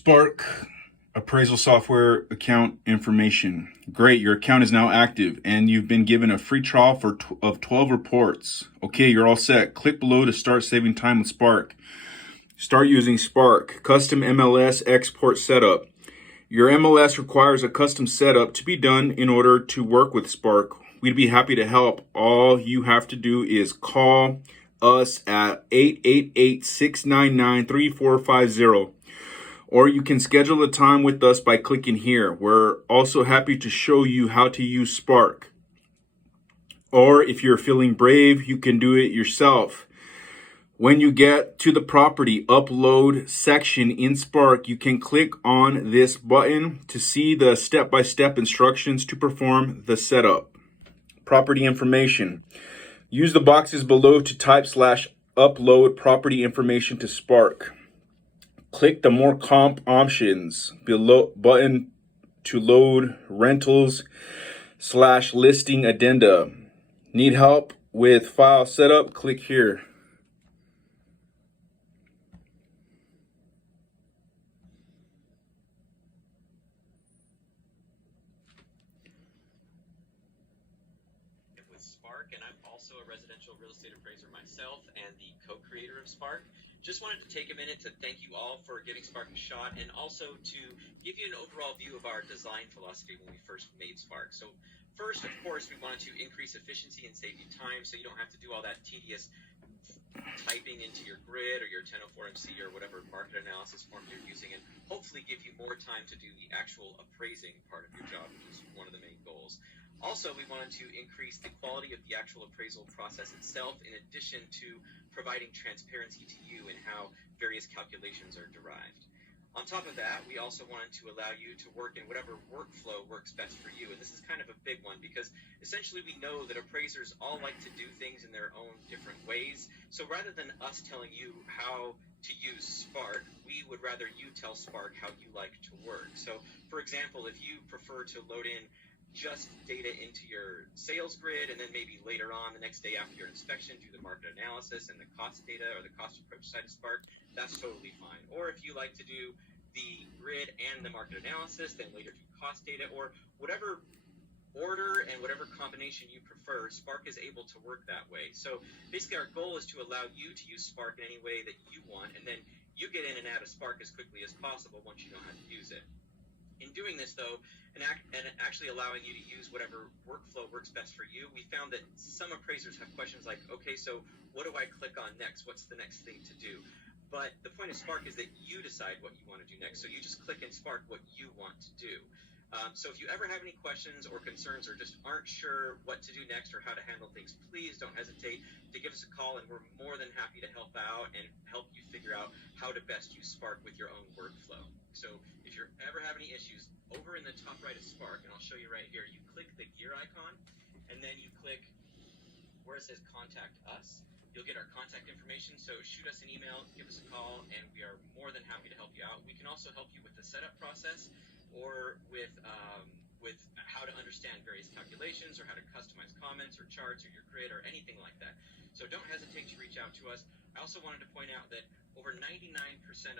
Spark appraisal software account information. Great, your account is now active and you've been given a free trial of 12 reports. Okay, you're all set. Click below to start saving time with Spark. Start using Spark. Custom MLS export setup. Your MLS requires a custom setup to be done in order to work with Spark. We'd be happy to help. All you have to do is call us at 888-699-3450. Or you can schedule a time with us by clicking here. We're also happy to show you how to use Spark. Or if you're feeling brave, you can do it yourself. When you get to the property upload section in Spark, you can click on this button to see the step-by-step instructions to perform the setup. Property information. Use the boxes below to type /upload property information to Spark. Click the More Comp options below button to load rentals /listing addenda. Need help with file setup? Click here. With Spark, and I'm also a residential real estate appraiser myself and the co-creator of Spark. Just wanted to take a minute to thank you all for giving Spark a shot, and also to give you an overall view of our design philosophy when we first made Spark. So first, of course, we wanted to increase efficiency and save you time, so you don't have to do all that tedious typing into your grid or your 1004MC or whatever market analysis form you're using, and hopefully give you more time to do the actual appraising part of your job, which is one of the main goals. Also, we wanted to increase the quality of the actual appraisal process itself, in addition to providing transparency to you in how various calculations are derived. On top of that, we also wanted to allow you to work in whatever workflow works best for you. And this is kind of a big one, because essentially we know that appraisers all like to do things in their own different ways. So rather than us telling you how to use Spark, we would rather you tell Spark how you like to work. So for example, if you prefer to load in just data into your sales grid, and then maybe later on the next day after your inspection do the market analysis and the cost data or the cost approach side of Spark, that's totally fine. Or if you like to do the grid and the market analysis, then later do cost data, or whatever order and whatever combination you prefer, Spark is able to work that way. So basically our goal is to allow you to use Spark in any way that you want, and then you get in and out of Spark as quickly as possible once you know how to use it. In doing this, though, and actually allowing you to use whatever workflow works best for you, we found that some appraisers have questions like, okay, so what do I click on next? What's the next thing to do? But the point of Spark is that you decide what you want to do next. So you just click in Spark what you want to do. So if you ever have any questions or concerns, or just aren't sure what to do next or how to handle things, please don't hesitate to give us a call, and we're more than happy to help out and help you figure out how to best use Spark with your own workflow. So if you're ever have any issues, over in the top right of Spark, and I'll show you right here, you click the gear icon, and then you click where it says Contact Us. You'll get our contact information, so shoot us an email, give us a call, and we are more than happy to help you out. We can also help you with the setup process, or with how to understand various calculations, or how to customize comments or charts or your grid or anything like that. So don't hesitate to reach out to us. I also wanted to point out that over 99%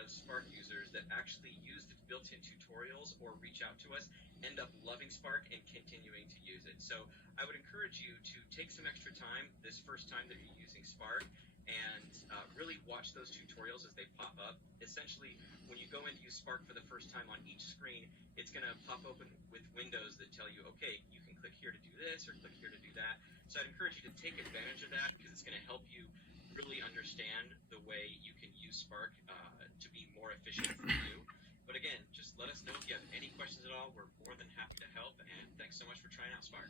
of Spark users that actually use the built-in tutorials or reach out to us end up loving Spark and continuing to use it. So I would encourage you to take some extra time this first time that you're using Spark, and really watch those tutorials as they pop up. Essentially, when you go in to use Spark for the first time, on each screen, it's going to pop open with windows that tell you, okay, you can click here to do this or click here to do that. So I'd encourage you to take advantage of that, because it's going to help you really understand the way you can use Spark to be more efficient for you. But again, just let us know if you have any questions at all. We're more than happy to help, and thanks so much for trying out Spark.